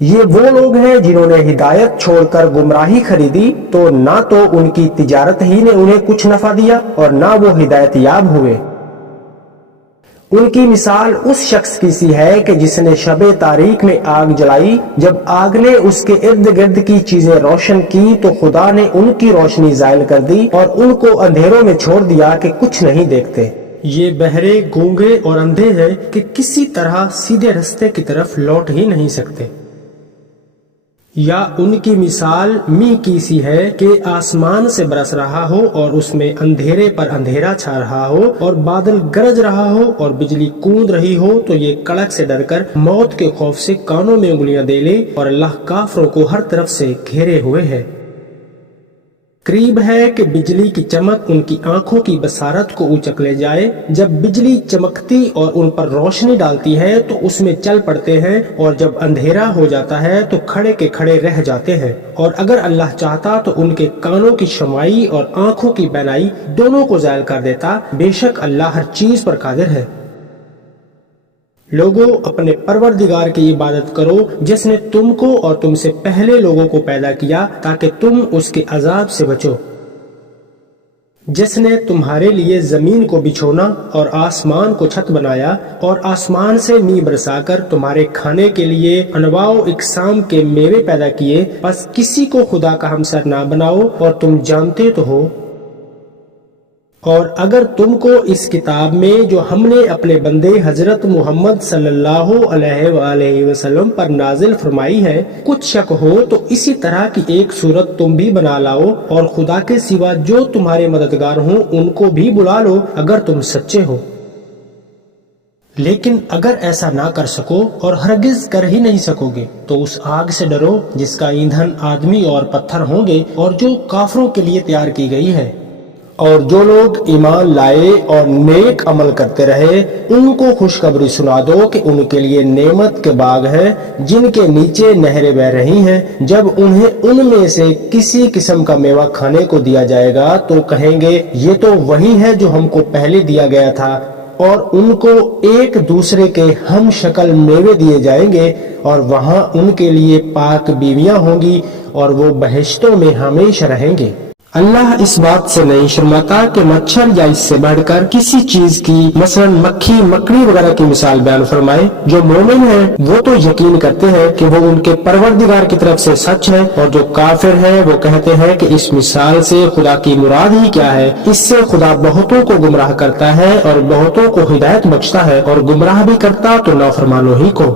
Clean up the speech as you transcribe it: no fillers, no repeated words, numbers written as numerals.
یہ وہ لوگ ہیں جنہوں نے ہدایت چھوڑ کر گمراہی خریدی، تو نہ تو ان کی تجارت ہی نے انہیں کچھ نفع دیا اور نہ وہ ہدایت یاب ہوئے۔ ان کی مثال اس شخص کی سی ہے کہ جس نے شب تاریک میں آگ جلائی، جب آگ نے اس کے ارد گرد کی چیزیں روشن کی تو خدا نے ان کی روشنی زائل کر دی اور ان کو اندھیروں میں چھوڑ دیا کہ کچھ نہیں دیکھتے۔ یہ بہرے، گونگے اور اندھے ہیں کہ کسی طرح سیدھے رستے کی طرف لوٹ ہی نہیں سکتے۔ یا ان کی مثال می کی سی ہے کہ آسمان سے برس رہا ہو اور اس میں اندھیرے پر اندھیرا چھا رہا ہو اور بادل گرج رہا ہو اور بجلی کوند رہی ہو تو یہ کڑک سے ڈر کر موت کے خوف سے کانوں میں انگلیاں دے لے، اور اللہ کافروں کو ہر طرف سے گھیرے ہوئے ہے۔ قریب ہے کہ بجلی کی چمک ان کی آنکھوں کی بصارت کو اونچک لے جائے۔ جب بجلی چمکتی اور ان پر روشنی ڈالتی ہے تو اس میں چل پڑتے ہیں، اور جب اندھیرا ہو جاتا ہے تو کھڑے کے کھڑے رہ جاتے ہیں۔ اور اگر اللہ چاہتا تو ان کے کانوں کی شمعی اور آنکھوں کی بینائی دونوں کو زائل کر دیتا۔ بے شک اللہ ہر چیز پر قادر ہے۔ لوگوں، اپنے پروردگار کی عبادت کرو جس نے تم کو اور تم سے پہلے لوگوں کو پیدا کیا تاکہ تم اس کے عذاب سے بچو۔ جس نے تمہارے لیے زمین کو بچھونا اور آسمان کو چھت بنایا اور آسمان سے می برسا کر تمہارے کھانے کے لیے انواع و اقسام کے میوے پیدا کیے، پس کسی کو خدا کا ہمسر نہ بناؤ، اور تم جانتے تو ہو۔ اور اگر تم کو اس کتاب میں جو ہم نے اپنے بندے حضرت محمد صلی اللہ علیہ وآلہ وسلم پر نازل فرمائی ہے کچھ شک ہو تو اسی طرح کی ایک صورت تم بھی بنا لاؤ، اور خدا کے سوا جو تمہارے مددگار ہوں ان کو بھی بلا لو اگر تم سچے ہو۔ لیکن اگر ایسا نہ کر سکو اور ہرگز کر ہی نہیں سکو گے تو اس آگ سے ڈرو جس کا ایندھن آدمی اور پتھر ہوں گے اور جو کافروں کے لیے تیار کی گئی ہے۔ اور جو لوگ ایمان لائے اور نیک عمل کرتے رہے ان کو خوشخبری سنا دو کہ ان کے لیے نعمت کے باغ ہیں جن کے نیچے نہریں بہہ رہی ہیں۔ جب انہیں ان میں سے کسی قسم کا میوہ کھانے کو دیا جائے گا تو کہیں گے یہ تو وہی ہے جو ہم کو پہلے دیا گیا تھا، اور ان کو ایک دوسرے کے ہم شکل میوے دیے جائیں گے، اور وہاں ان کے لیے پاک بیویاں ہوں گی اور وہ بہشتوں میں ہمیشہ رہیں گے۔ اللہ اس بات سے نہیں شرماتا کہ مچھر یا اس سے بڑھ کر کسی چیز کی مثلا مکھی، مکڑی وغیرہ کی مثال بیان فرمائے۔ جو مومن ہیں وہ تو یقین کرتے ہیں کہ وہ ان کے پروردگار کی طرف سے سچ ہے، اور جو کافر ہیں وہ کہتے ہیں کہ اس مثال سے خدا کی مراد ہی کیا ہے۔ اس سے خدا بہتوں کو گمراہ کرتا ہے اور بہتوں کو ہدایت بخشتا ہے، اور گمراہ بھی کرتا تو نافرمانوں ہی کو۔